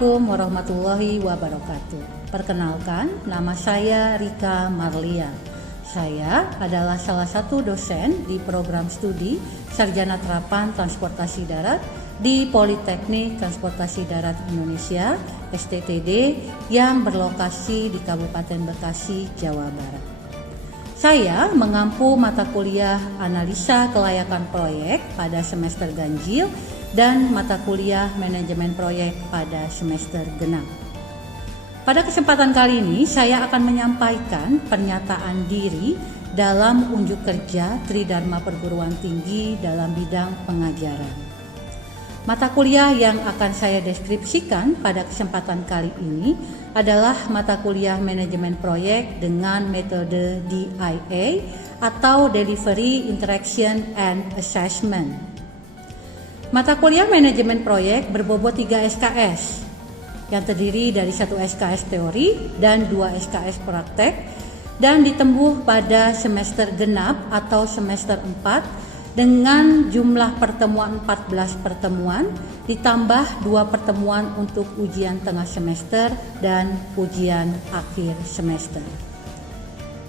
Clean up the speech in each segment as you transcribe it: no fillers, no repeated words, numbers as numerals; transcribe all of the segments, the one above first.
Assalamualaikum warahmatullahi wabarakatuh. Perkenalkan, nama saya Rika Marlia. Saya adalah salah satu dosen di program studi Sarjana Terapan Transportasi Darat di Politeknik Transportasi Darat Indonesia (STTD) yang berlokasi di Kabupaten Bekasi, Jawa Barat. Saya mengampu mata kuliah analisa kelayakan proyek pada semester ganjil dan mata kuliah manajemen proyek pada semester genap. Pada kesempatan kali ini saya akan menyampaikan pernyataan diri dalam unjuk kerja Tridharma Perguruan Tinggi dalam bidang pengajaran. Mata kuliah yang akan saya deskripsikan pada kesempatan kali ini adalah mata kuliah manajemen proyek dengan metode DIA atau Delivery, Interaction, and Assessment. Mata kuliah manajemen proyek berbobot 3 SKS yang terdiri dari 1 SKS teori dan 2 SKS praktek dan ditempuh pada semester genap atau semester 4 dengan jumlah pertemuan 14 pertemuan ditambah 2 pertemuan untuk ujian tengah semester dan ujian akhir semester.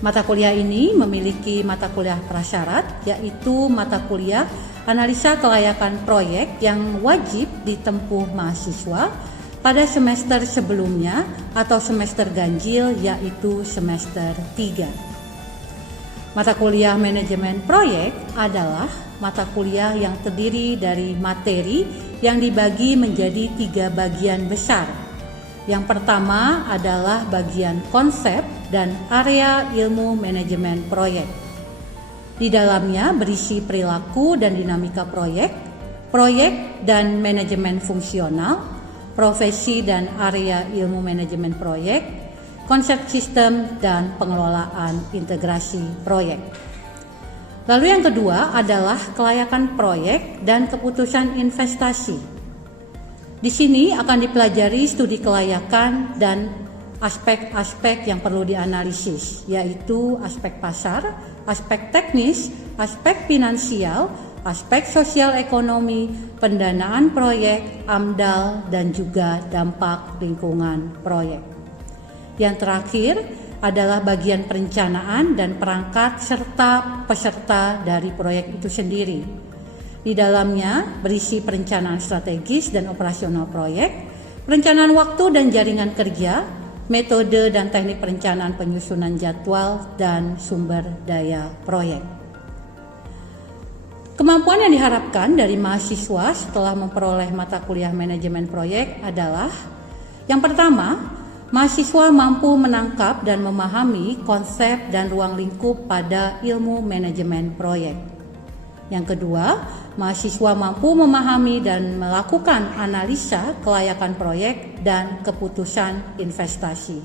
Mata kuliah ini memiliki mata kuliah prasyarat, yaitu mata kuliah analisa kelayakan proyek yang wajib ditempuh mahasiswa pada semester sebelumnya atau semester ganjil, yaitu semester 3. Mata kuliah manajemen proyek adalah mata kuliah yang terdiri dari materi yang dibagi menjadi 3 bagian besar. Yang pertama adalah bagian konsep dan area ilmu manajemen proyek. Di dalamnya berisi perilaku dan dinamika proyek, proyek dan manajemen fungsional, profesi dan area ilmu manajemen proyek, konsep sistem dan pengelolaan integrasi proyek. Lalu yang kedua adalah kelayakan proyek dan keputusan investasi. Di sini akan dipelajari studi kelayakan dan aspek-aspek yang perlu dianalisis, yaitu aspek pasar, aspek teknis, aspek finansial, aspek sosial ekonomi, pendanaan proyek, AMDAL, dan juga dampak lingkungan proyek. Yang terakhir adalah bagian perencanaan dan perangkat serta peserta dari proyek itu sendiri. Di dalamnya berisi perencanaan strategis dan operasional proyek, perencanaan waktu dan jaringan kerja, metode dan teknik perencanaan penyusunan jadwal, dan sumber daya proyek. Kemampuan yang diharapkan dari mahasiswa setelah memperoleh mata kuliah manajemen proyek adalah: yang pertama, mahasiswa mampu menangkap dan memahami konsep dan ruang lingkup pada ilmu manajemen proyek. Yang kedua, mahasiswa mampu memahami dan melakukan analisa kelayakan proyek dan keputusan investasi.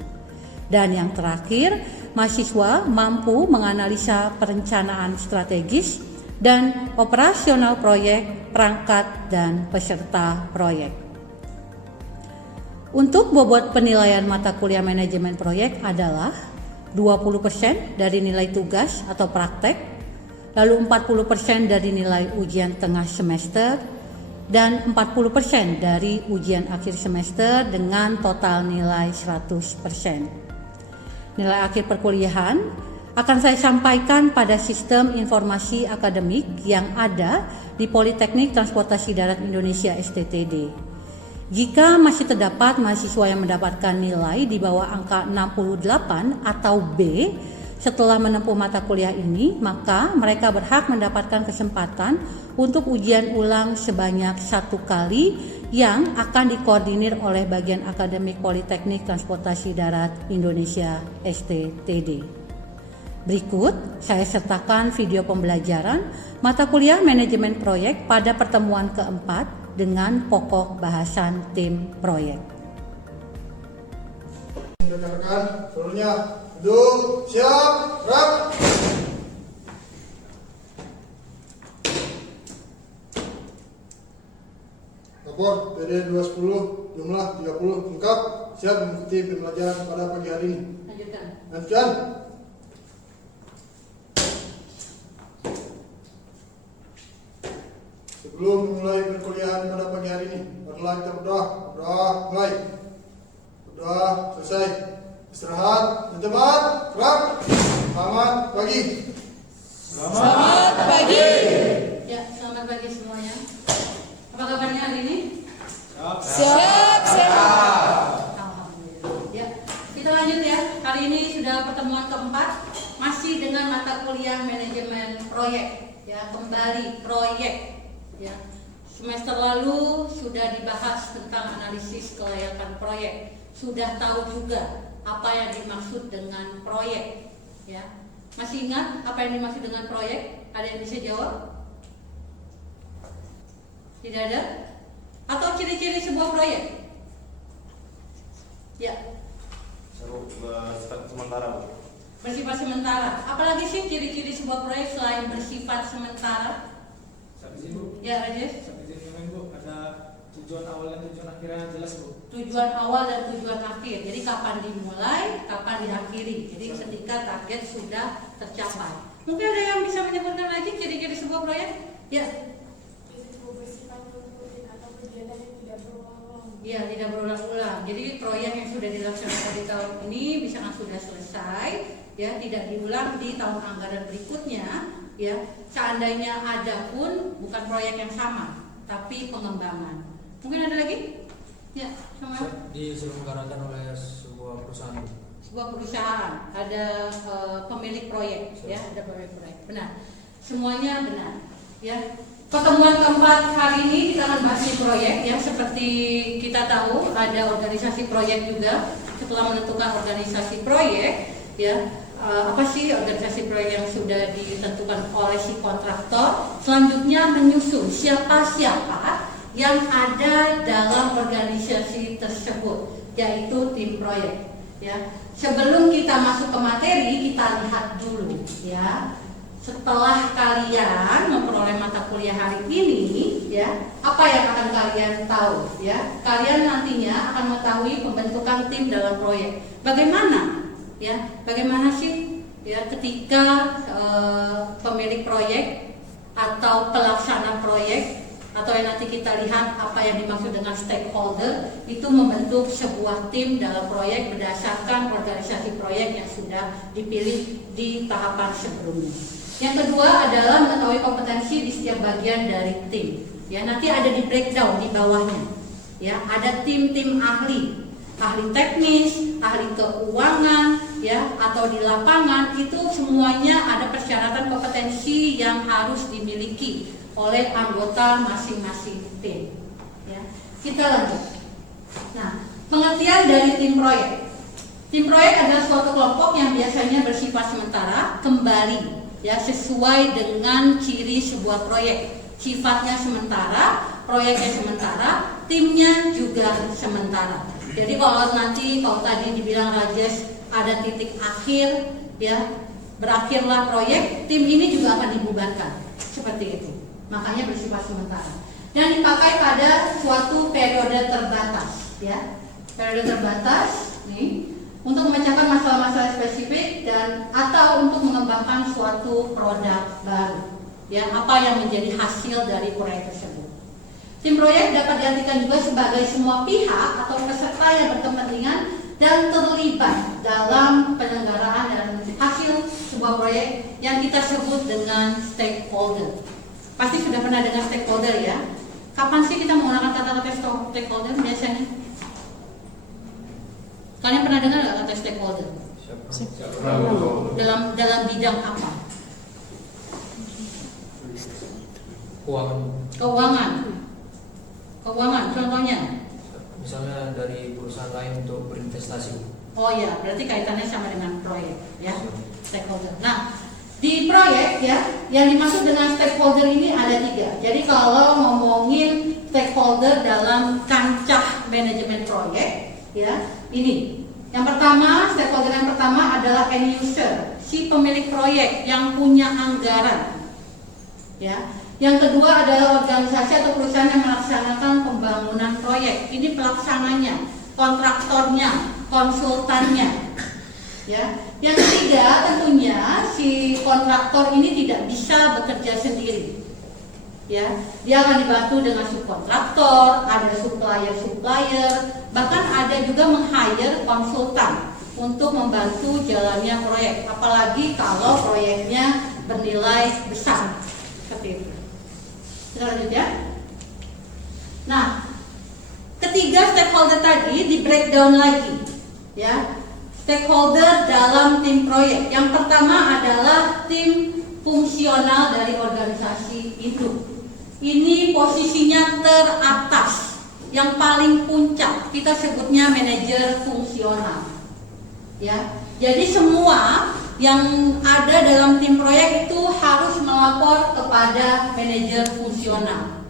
Dan yang terakhir, mahasiswa mampu menganalisa perencanaan strategis dan operasional proyek, perangkat, dan peserta proyek. Untuk bobot penilaian mata kuliah manajemen proyek adalah 20% dari nilai tugas atau praktek, lalu 40% dari nilai ujian tengah semester, dan 40% dari ujian akhir semester dengan total nilai 100%. Nilai akhir perkuliahan akan saya sampaikan pada sistem informasi akademik yang ada di Politeknik Transportasi Darat Indonesia (STTD). Jika masih terdapat mahasiswa yang mendapatkan nilai di bawah angka 68 atau B setelah menempuh mata kuliah ini, maka mereka berhak mendapatkan kesempatan untuk ujian ulang sebanyak 1 kali yang akan dikoordinir oleh bagian akademik Politeknik Transportasi Darat Indonesia (STTD). Berikut saya sertakan video pembelajaran mata kuliah manajemen proyek pada pertemuan keempat dengan pokok bahasan tim proyek. Rekan-rekan, seluruhnya duduk, siap, gerak. Lapor PD 210 jumlah 30 lengkap, siap mengikuti pembelajaran pada pagi hari ini. Lanjutkan. Sebelum memulai perkuliahan pada pagi hari ini, marilah kita berdoa. Mulai. Doa selesai. Istirahat di tempat. Gerak. Selamat pagi. Selamat pagi. Ya, selamat pagi semuanya. Apa kabarnya hari ini? Siap, sehat. Alhamdulillah. Ya, kita lanjut ya. Hari ini sudah pertemuan keempat, masih dengan mata kuliah manajemen proyek. Ya, kembali proyek. Ya, semester lalu sudah dibahas tentang analisis kelayakan proyek. Sudah tahu juga apa yang dimaksud dengan proyek. Ya, masih ingat apa yang dimaksud dengan proyek? Ada yang bisa jawab? Tidak ada? Atau ciri-ciri sebuah proyek? Ya. Bersifat sementara, Bu. Bersifat sementara. Apalagi sih ciri-ciri sebuah proyek selain bersifat sementara? Ya, Rajesh. Bu, ada tujuan awal dan tujuan akhirnya jelas, Bu. Tujuan awal dan tujuan akhir. Jadi kapan dimulai, kapan diakhiri. Jadi ketika target sudah tercapai. Mungkin ada yang bisa menyebutkan lagi ciri-ciri sebuah proyek? Ya. Ya, tidak berulang-ulang. Jadi proyek yang sudah dilaksanakan di tahun ini misalkan sudah selesai, ya, tidak diulang di tahun anggaran berikutnya, ya. Seandainya ada pun bukan proyek yang sama, tapi pengembangan. Mungkin ada lagi? Ya, sama. Diselenggarakan oleh sebuah perusahaan. Sebuah perusahaan, ada pemilik proyek, ya, ada pemilik proyek. Benar. Semuanya benar, ya. Pertemuan keempat hari ini kita akan bahas di proyek, ya. Seperti kita tahu ada organisasi proyek juga. Setelah menentukan organisasi proyek, ya, apa sih organisasi proyek yang sudah ditentukan oleh si kontraktor? Selanjutnya menyusun siapa yang ada dalam organisasi tersebut, yaitu tim proyek. Ya, sebelum kita masuk ke materi, kita lihat dulu, ya. Setelah kalian memperoleh mata kuliah hari ini, ya, apa yang akan kalian tahu, ya? Kalian nantinya akan mengetahui pembentukan tim dalam proyek. Bagaimana, ya? Bagaimana sih, ya, ketika pemilik proyek atau pelaksana proyek atau yang nanti kita lihat apa yang dimaksud dengan stakeholder itu membentuk sebuah tim dalam proyek berdasarkan organisasi proyek yang sudah dipilih di tahapan sebelumnya. Yang kedua adalah mengetahui kompetensi di setiap bagian dari tim. Ya, nanti ada di breakdown di bawahnya. Ya, ada tim-tim ahli teknis, ahli keuangan, ya, atau di lapangan itu semuanya ada persyaratan kompetensi yang harus dimiliki oleh anggota masing-masing tim. Ya, kita lanjut. Nah, pengertian dari tim proyek. Tim proyek adalah suatu kelompok yang biasanya bersifat sementara, kembali, ya, sesuai dengan ciri sebuah proyek. Sifatnya sementara, proyeknya sementara, timnya juga sementara. Jadi kalau tadi dibilang Rajesh ada titik akhir, ya, berakhirlah proyek, tim ini juga akan dibubarkan. Seperti itu. Makanya bersifat sementara. Dan dipakai pada suatu periode terbatas, ya. Periode terbatas nih untuk memecahkan masalah-masalah spesifik dan atau untuk mengembangkan suatu produk baru, ya, apa yang menjadi hasil dari proyek tersebut. Tim proyek dapat diartikan juga sebagai semua pihak atau peserta yang berkepentingan dan terlibat dalam penyelenggaraan dan hasil sebuah proyek yang kita sebut dengan stakeholder. Pasti sudah pernah dengar stakeholder, ya. Kapan sih kita menggunakan kata-kata stakeholder biasanya? Kalian pernah dengar nggak kata stakeholder? Dalam bidang apa? Keuangan. Contohnya? Misalnya dari perusahaan lain untuk berinvestasi. Oh ya, berarti kaitannya sama dengan proyek, ya. Stakeholder. Nah, di proyek, ya, yang dimaksud dengan stakeholder ini ada 3. Jadi kalau ngomongin stakeholder dalam kancah manajemen proyek, ya, ini. Yang pertama, stakeholder yang pertama adalah end user, si pemilik proyek yang punya anggaran. Ya. Yang kedua adalah organisasi atau perusahaan yang melaksanakan pembangunan proyek. Ini pelaksananya, kontraktornya, konsultannya. Ya. Yang ketiga tentunya si kontraktor ini tidak bisa bekerja sendiri. Ya, dia akan dibantu dengan subkontraktor, ada supplier, bahkan ada juga meng-hire konsultan untuk membantu jalannya proyek. Apalagi kalau proyeknya bernilai besar. Seperti itu. Kita lanjut ya. Nah, ketiga stakeholder tadi di breakdown lagi, ya. Stakeholder dalam tim proyek. Yang pertama adalah tim fungsional dari organisasi itu. Ini posisinya teratas, yang paling puncak. Kita sebutnya manajer fungsional. Ya, jadi semua yang ada dalam tim proyek itu harus melapor kepada manajer fungsional.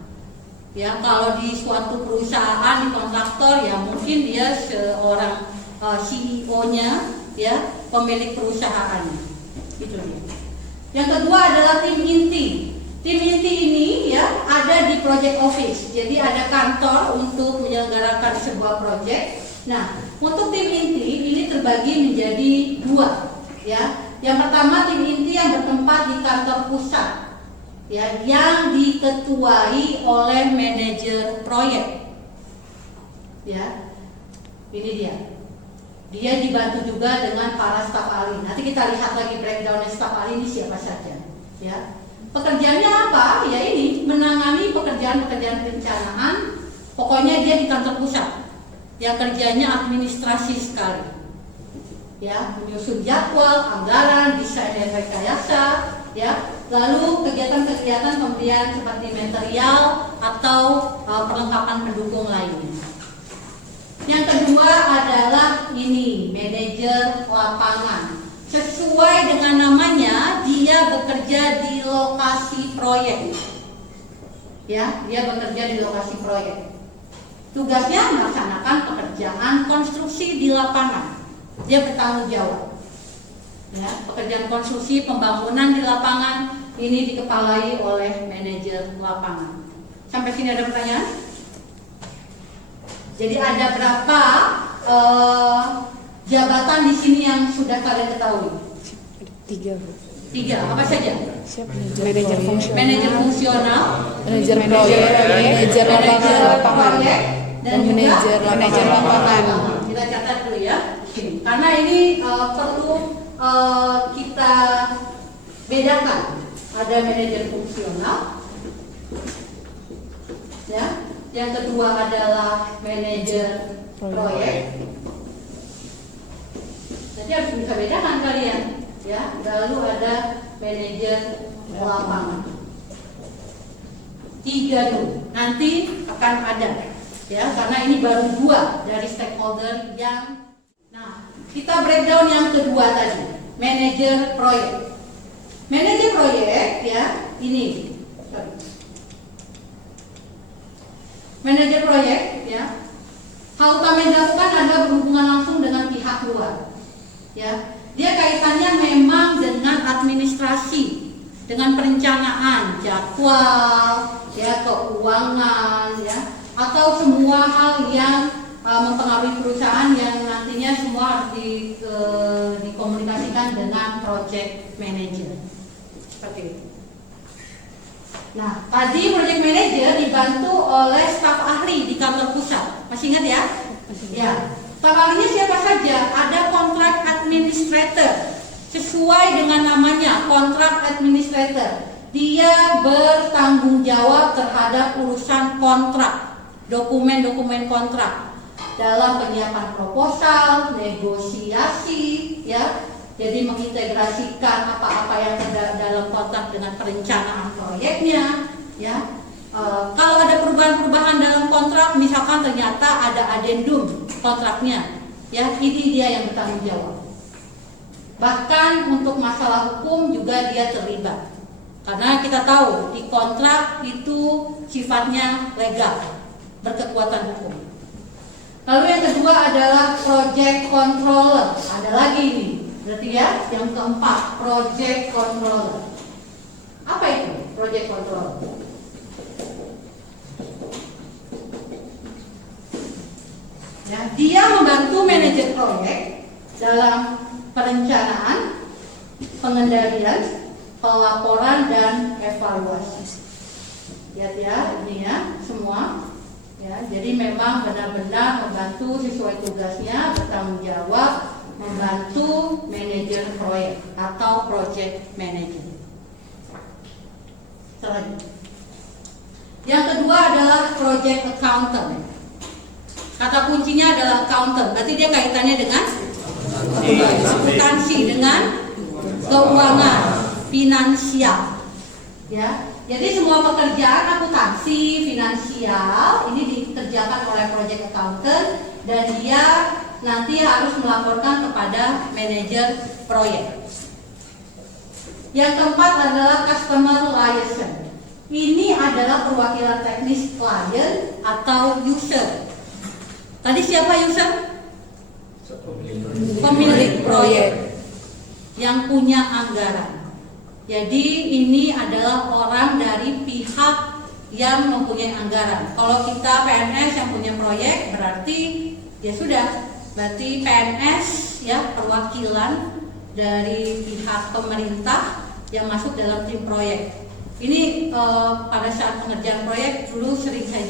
Ya, kalau di suatu perusahaan di kontraktor ya mungkin dia seorang CEO-nya, ya, pemilik perusahaannya. Itu dia. Yang kedua adalah tim inti. Tim inti ini ya ada di project office. Jadi ada kantor untuk menyelenggarakan sebuah project. Nah, untuk tim inti ini terbagi menjadi dua, ya. Yang pertama tim inti yang bertempat di kantor pusat, ya, yang diketuai oleh manajer proyek. Ya. Ini dia. Dia dibantu juga dengan para staf ahli. Nanti kita lihat lagi breakdown staf ahli ini siapa saja, ya. Pekerjaannya apa? Ya ini menangani pekerjaan-pekerjaan perencanaan. Pokoknya dia di kantor pusat. Yang kerjanya administrasi sekali. Ya, menyusun jadwal, anggaran, desain dan rekayasa, ya. Lalu kegiatan-kegiatan pembelian seperti material atau perlengkapan pendukung lainnya. Yang kedua adalah ini manajer lapangan. Sesuai dengan namanya, dia bekerja di lokasi proyek. Ya, dia bekerja di lokasi proyek. Tugasnya melaksanakan pekerjaan konstruksi di lapangan. Dia bertanggung jawab. Ya, pekerjaan konstruksi pembangunan di lapangan ini dikepalai oleh manajer lapangan. Sampai sini ada pertanyaan? Jadi ada berapa jabatan di sini yang sudah kalian ketahui? Tiga. Apa saja? Manajer fungsional, Manajer fungsional, manajer proyek, manajer lapangan, dan manajer lapangan. Kita catat dulu ya, sini. Karena ini perlu kita bedakan. Ada manajer fungsional, ya. Yang kedua adalah manajer proyek. Jadi harus bisa bedakan kalian, ya. Lalu ada manajer lapangan. Tiga dulu, nanti akan ada, ya. Karena ini baru dua dari stakeholder yang. Nah, kita breakdown yang kedua tadi, manajer proyek. Manajer proyek, ya, ini. Manajer proyek, ya, hal utama yang dilakukan adalah berhubungan langsung dengan pihak luar, ya. Dia kaitannya memang dengan administrasi, dengan perencanaan, jadwal, ya, keuangan, ya, atau semua hal yang mempengaruhi perusahaan yang nantinya semua harus dikomunikasikan dengan project manager, seperti itu. Nah, tadi project manager dibantu oleh staf ahli di kantor pusat. Masih ingat ya? Ya. Staf ahlinya siapa saja? Ada kontrak administrator. Sesuai dengan namanya, kontrak administrator. Dia bertanggung jawab terhadap urusan kontrak, dokumen-dokumen kontrak dalam penyiapan proposal, negosiasi, ya. Jadi mengintegrasikan apa-apa yang terdapat dalam kontrak dengan perencanaan proyeknya, ya. Kalau ada perubahan-perubahan dalam kontrak, misalkan ternyata ada adendum kontraknya, ya, ini dia yang bertanggung jawab. Bahkan untuk masalah hukum juga dia terlibat, karena kita tahu di kontrak itu sifatnya legal, berkekuatan hukum. Lalu yang kedua adalah project controller. Ada lagi ini. Berarti ya, yang keempat, project controller. Apa itu project controller? Ya, dia membantu manajer proyek dalam perencanaan, pengendalian, pelaporan, dan evaluasi. Lihat ya, ini ya semua. Ya, jadi memang benar-benar membantu sesuai tugasnya, bertanggung jawab, membantu manajer proyek atau project manager. Selanjutnya. Yang kedua adalah project accountant. Kata kuncinya adalah accountant. Berarti dia kaitannya dengan akuntansi, dengan keuangan, finansial. Ya. Jadi semua pekerjaan akuntansi, finansial ini dikerjakan oleh project accountant dan dia nanti harus melaporkan kepada manajer proyek. Yang keempat adalah customer liaison. Ini adalah perwakilan teknis klien atau user. Tadi siapa user? Pemilik proyek yang punya anggaran. Jadi ini adalah orang dari pihak yang mempunyai anggaran. Kalau kita PNS yang punya proyek berarti ya sudah, berarti PNS ya perwakilan dari pihak pemerintah yang masuk dalam tim proyek. Ini pada saat pengerjaan proyek dulu sering saya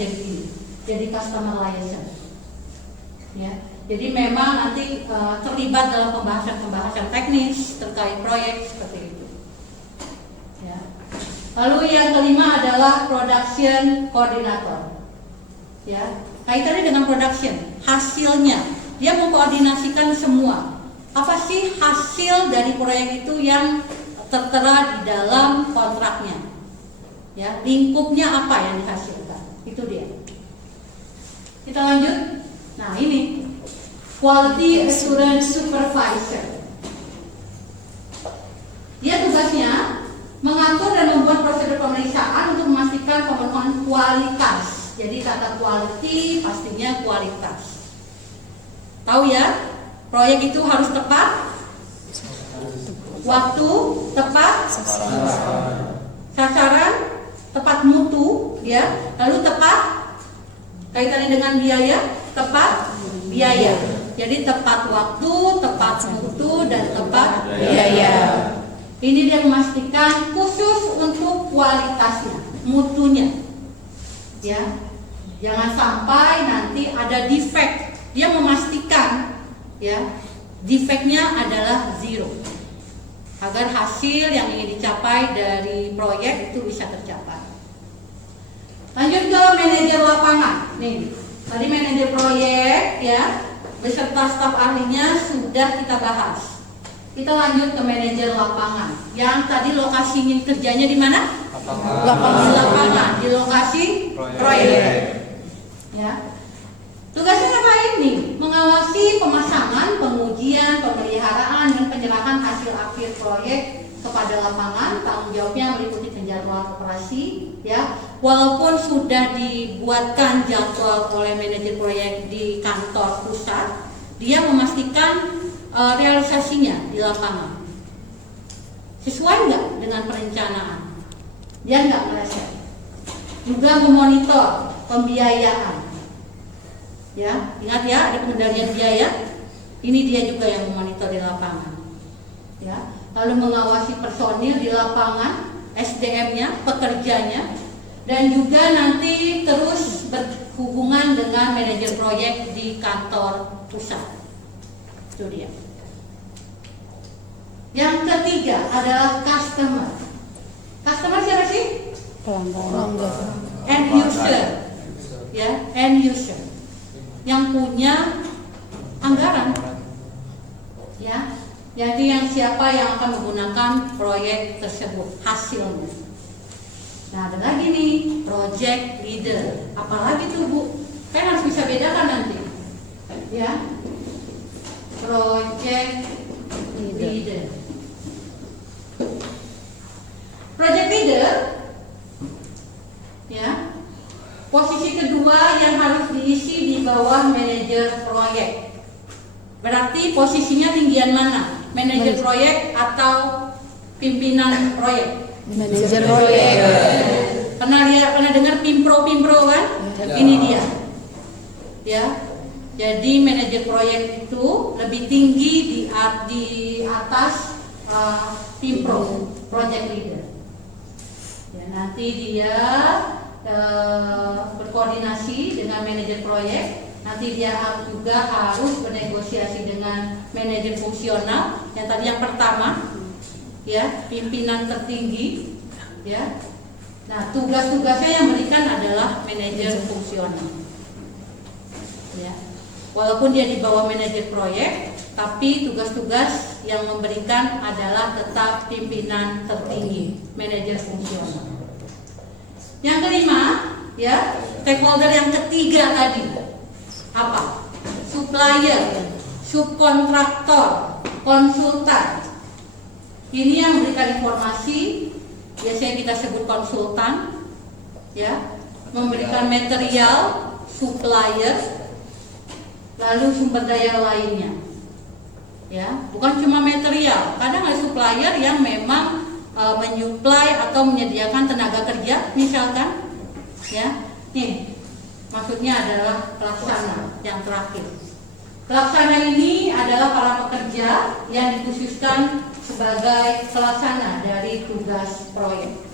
jadi customer liaison. Ya, jadi memang nanti terlibat dalam pembahasan teknis terkait proyek seperti itu. Ya. Lalu yang kelima adalah production coordinator. Ya, kaitannya dengan production, hasilnya dia mengkoordinasikan semua. Apa sih hasil dari proyek itu yang tertera di dalam kontraknya? Ya, lingkupnya apa yang dihasilkan? Itu dia. Kita lanjut. Nah, ini Quality Assurance Supervisor. Dia tugasnya mengatur dan membuat prosedur pemeriksaan untuk memastikan pemenuhan kualitas. Jadi kata quality pastinya kualitas. Tahu ya, proyek itu harus tepat, waktu tepat, sasaran, tepat mutu, ya, lalu tepat kaitannya dengan biaya, tepat biaya. Jadi tepat waktu, tepat mutu, dan tepat biaya. Ini dia memastikan khusus untuk kualitasnya, mutunya. Ya, jangan sampai nanti ada defect. Dia memastikan, ya, defectnya adalah zero, agar hasil yang ingin dicapai dari proyek itu bisa tercapai. Lanjut ke manajer lapangan. Nih, tadi manajer proyek, ya, beserta staf ahlinya sudah kita bahas. Kita lanjut ke manajer lapangan. Yang tadi lokasinya kerjanya di mana? Lapangan. Di lokasi proyek. Ya. Tugasnya ngapain nih? Mengawasi pemasangan, pengujian, pemeliharaan, dan penyerahan hasil akhir proyek kepada lapangan. Tanggung jawabnya meliputi penjadwalan operasi, ya. Walaupun sudah dibuatkan jadwal oleh manajer proyek di kantor pusat, dia memastikan realisasinya di lapangan sesuai nggak dengan perencanaan. Dia nggak meleset. Juga memonitor pembiayaan. Ya, ingat ya, ada pengendalian biaya. Ini dia juga yang memonitor di lapangan. Ya, lalu mengawasi personil di lapangan, SDM-nya, pekerjanya, dan juga nanti terus berhubungan dengan manajer proyek di kantor pusat. Itu dia. Yang ketiga adalah customer. Customer siapa sih? Pelanggan. End user. Ya, end user. Yang punya anggaran. Ya. Jadi yang siapa yang akan menggunakan proyek tersebut, hasilnya. Nah, ada lagi nih, project leader. Apalagi tuh Bu? Kan harus bisa bedakan nanti. Ya. Project leader. Project leader, ya, posisi kedua yang harus diisi di bawah manajer proyek. Berarti posisinya tinggian mana? Manajer proyek atau pimpinan proyek? Manajer proyek. Pernah dengar pimpro kan? Ya. Ini dia. Ya. Jadi manajer proyek itu lebih tinggi di atas pimpro, project leader. Ya, nanti dia berkoordinasi dengan manajer proyek. Nanti dia juga harus bernegosiasi dengan manajer fungsional. Yang tadi yang pertama, ya, pimpinan tertinggi, ya. Nah, tugas-tugasnya yang berikan adalah manajer fungsional. Ya. Walaupun dia di bawah manajer proyek, tapi tugas-tugas yang memberikan adalah tetap pimpinan tertinggi, manajer fungsional. Yang kelima, ya, stakeholder yang ketiga tadi apa? Supplier, subkontraktor, konsultan. Ini yang memberikan informasi, biasanya kita sebut konsultan, ya, memberikan material, supplier, lalu sumber daya lainnya. Ya, bukan cuma material. Kadang ada supplier yang memang menyuplai atau menyediakan tenaga kerja, misalkan, ya. Nih, maksudnya adalah pelaksana yang terakhir. Pelaksana ini adalah para pekerja yang dikhususkan sebagai pelaksana dari tugas proyek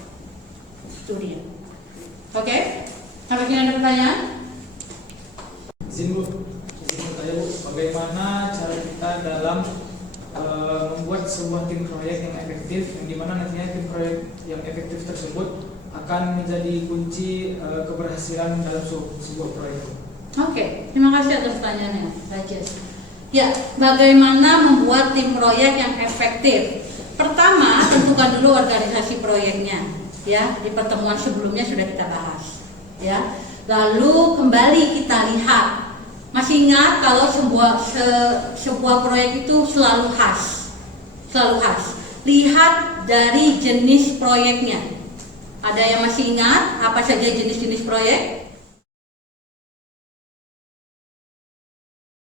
studi. Oke? Sampai sini ada pertanyaan? Izin bertanya Bu, bagaimana cara kita dalam membuat sebuah tim proyek yang efektif, yang dimana nantinya tim proyek yang efektif tersebut akan menjadi kunci keberhasilan dalam sebuah proyek. Oke, terima kasih atas pertanyaannya, Rajes. Ya, bagaimana membuat tim proyek yang efektif? Pertama, tentukan dulu organisasi proyeknya. Ya, di pertemuan sebelumnya sudah kita bahas. Ya, lalu kembali kita lihat. Masih ingat kalau sebuah proyek itu selalu khas. Lihat dari jenis proyeknya. Ada yang masih ingat apa saja jenis-jenis proyek?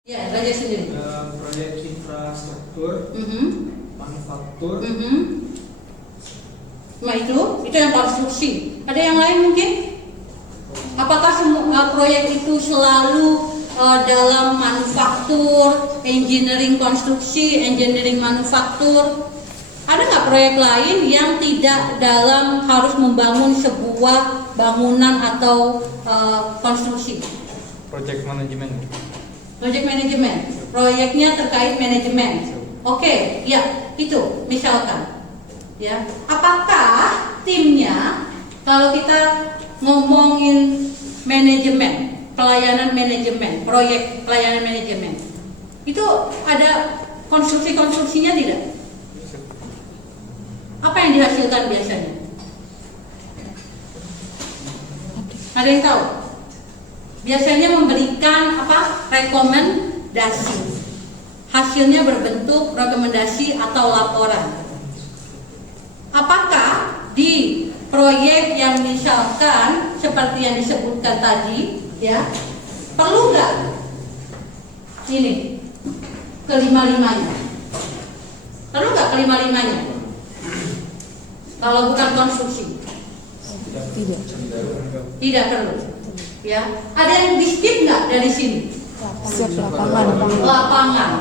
Ya, Raja sendiri. Proyek infrastruktur, manufaktur. Nah itu yang konstruksi. Ada yang lain mungkin? Apakah semua proyek itu selalu dalam manufaktur, engineering konstruksi, engineering manufaktur? Ada nggak proyek lain yang tidak dalam harus membangun sebuah bangunan atau konstruksi? Project manajemen. Project manajemen, proyeknya terkait manajemen. Oke, ya itu misalkan, ya. Apakah timnya, kalau kita ngomongin manajemen, pelayanan manajemen, proyek pelayanan manajemen, itu ada konstruksinya tidak? Apa yang dihasilkan biasanya? Ada yang tahu? Biasanya memberikan apa? Rekomendasi. Hasilnya berbentuk rekomendasi atau laporan. Apakah di proyek yang misalkan seperti yang disebutkan tadi, ya, perlu nggak ini kelima-limanya? Perlu nggak kelima-limanya? Kalau bukan konstruksi, tidak perlu. Ya, ada yang di skip nggak dari sini? Siap lapangan.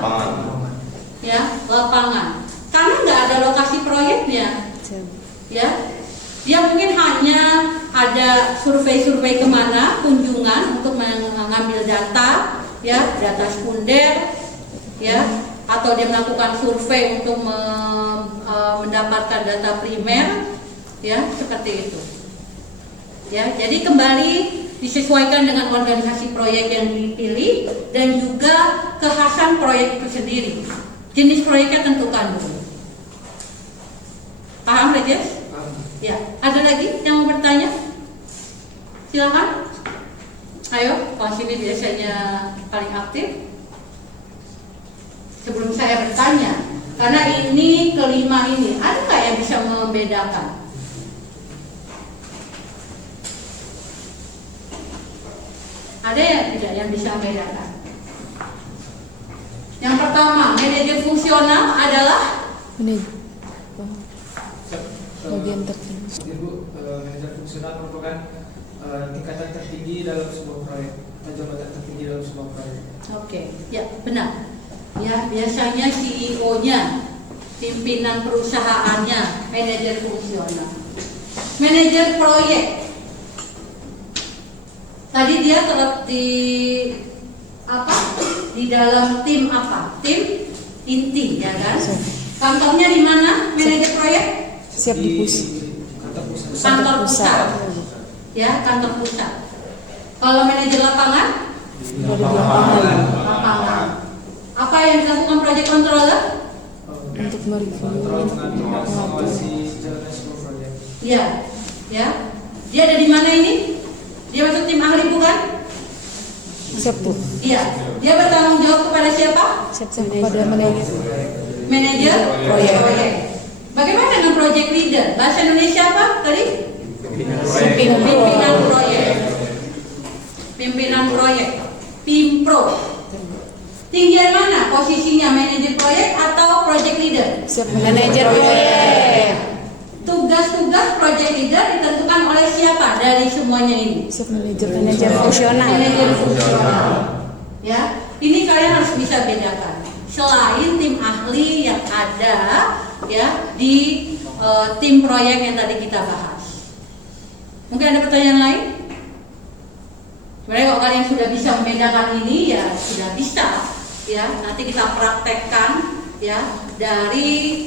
Ya, lapangan. Karena nggak ada lokasi proyeknya. Ya, dia mungkin hanya ada survei kemana, kunjungan untuk mengambil data, ya, data sekunder, ya, atau dia melakukan survei untuk mendapatkan data primer, ya, seperti itu. Ya, jadi kembali disesuaikan dengan organisasi proyek yang dipilih dan juga kekhasan proyek itu sendiri. Jenis proyeknya tentukan dulu. Paham, Rajes? Ya, ada lagi yang mau bertanya? Silakan. Ayo, kelas ini biasanya paling aktif. Sebelum saya bertanya, karena ini kelima ini, ada nggak yang bisa membedakan? Ada yang tidak yang bisa membedakan? Yang pertama, manajer fungsional adalah Bagian tertinggi. Ibu, manajer fungsional merupakan tingkatan tertinggi dalam sebuah proyek, jabatan tertinggi dalam sebuah proyek. Oke, ya benar. Ya, biasanya CEO-nya, pimpinan perusahaannya, manajer fungsional. Manajer proyek. Tadi dia di apa? Di dalam tim apa? Tim inti, ya kan? Kantornya di mana? Manajer proyek? Siap di pusat. Kantor pusat. Ya, kantor pusat. Kalau manajer lapangan? Dari lapangan Lapangan. Apa yang dilakukan project controller? untuk mereview, mengatur. Ya, ya. Dia ada di mana ini? Dia masuk tim ahli bukan? Siap Bu. Iya. Dia bertanggung jawab kepada siapa? Siap kepada manajer. Manajer Proyek. Bagaimana dengan project leader? Bahasa Indonesia apa tadi? Pimpinan Pimpinan proyek. Pimpinan proyek. Pimpro. Tinggian mana? Posisinya manajer proyek atau project leader? Siap manajer proyek. Tugas-tugas project leader ditentukan oleh siapa dari semuanya ini? Siap manajer fungsional. Manajer fungsional. Ya, ini kalian harus bisa bedakan. Selain tim ahli yang ada ya di tim proyek yang tadi kita bahas. Mungkin ada pertanyaan lain? Sebenarnya kalau kalian sudah bisa membedakan ini ya sudah bisa ya. Nanti kita praktekkan ya dari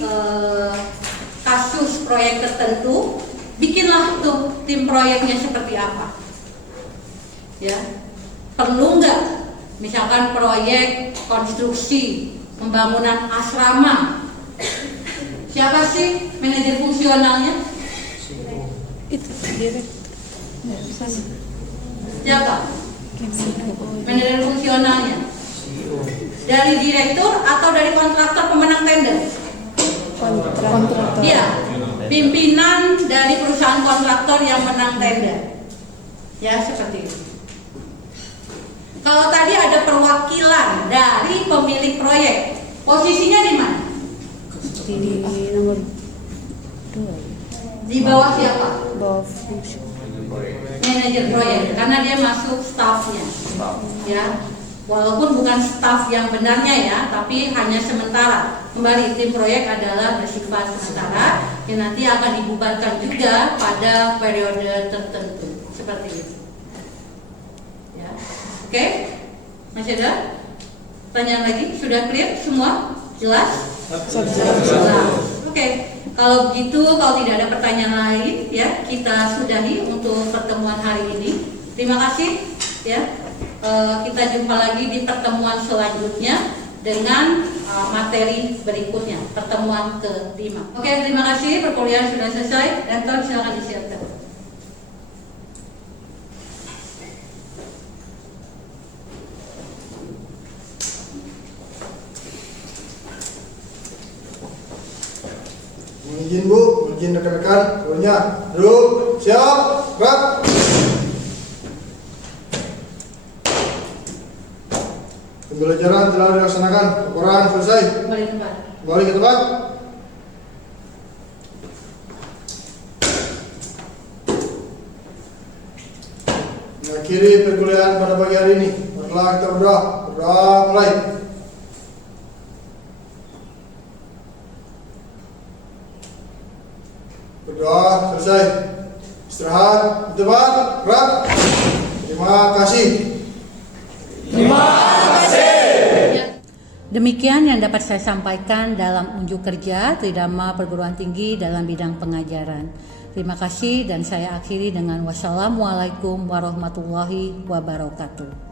kasus proyek tertentu, bikinlah tuh tim proyeknya seperti apa. Ya, perlu nggak? Misalkan proyek konstruksi pembangunan asrama, siapa sih manajer fungsionalnya? Itu direkt. Siapa? Manajer fungsionalnya? Dari direktur atau dari kontraktor pemenang tender? Kontraktor. Iya, pimpinan dari perusahaan kontraktor yang menang tender. Ya, seperti itu. Kalau tadi ada perwakilan dari pemilik proyek, posisinya di mana? Di nomor 2. Di bawah siapa? Bawah fungsi. Manajer proyek, karena dia masuk staffnya. Ya, walaupun bukan staff yang benarnya ya, tapi hanya sementara. Kembali tim proyek adalah bersifat sementara, yang nanti akan dibubarkan juga pada periode tertentu. Seperti itu. Ya. Oke, masih ada pertanyaan lagi? Sudah clear semua? Jelas? Jelas. Oke, kalau begitu, kalau tidak ada pertanyaan lain, ya kita sudahi untuk pertemuan hari ini. Terima kasih. Ya, kita jumpa lagi di pertemuan selanjutnya dengan materi berikutnya, pertemuan ke-5. Oke, terima kasih. Perkuliahan sudah selesai. Rektor silakan disiapkan. Izin Bu, izin rekan-rekan, semuanya duduk, siap, gerak. Pembelajaran telah dilaksanakan, laporan selesai. Kembali tempat. Kembali ke tempat. Mengakhiri perkuliahan pada pagi hari ini. Marilah kita berdoa. Berdoa mulai. Berdoa selesai. Istirahat di tempat. Gerak. Terima kasih. Demikian yang dapat saya sampaikan dalam unjuk kerja Tridharma Perguruan Tinggi dalam bidang pengajaran. Terima kasih dan saya akhiri dengan wassalamualaikum warahmatullahi wabarakatuh.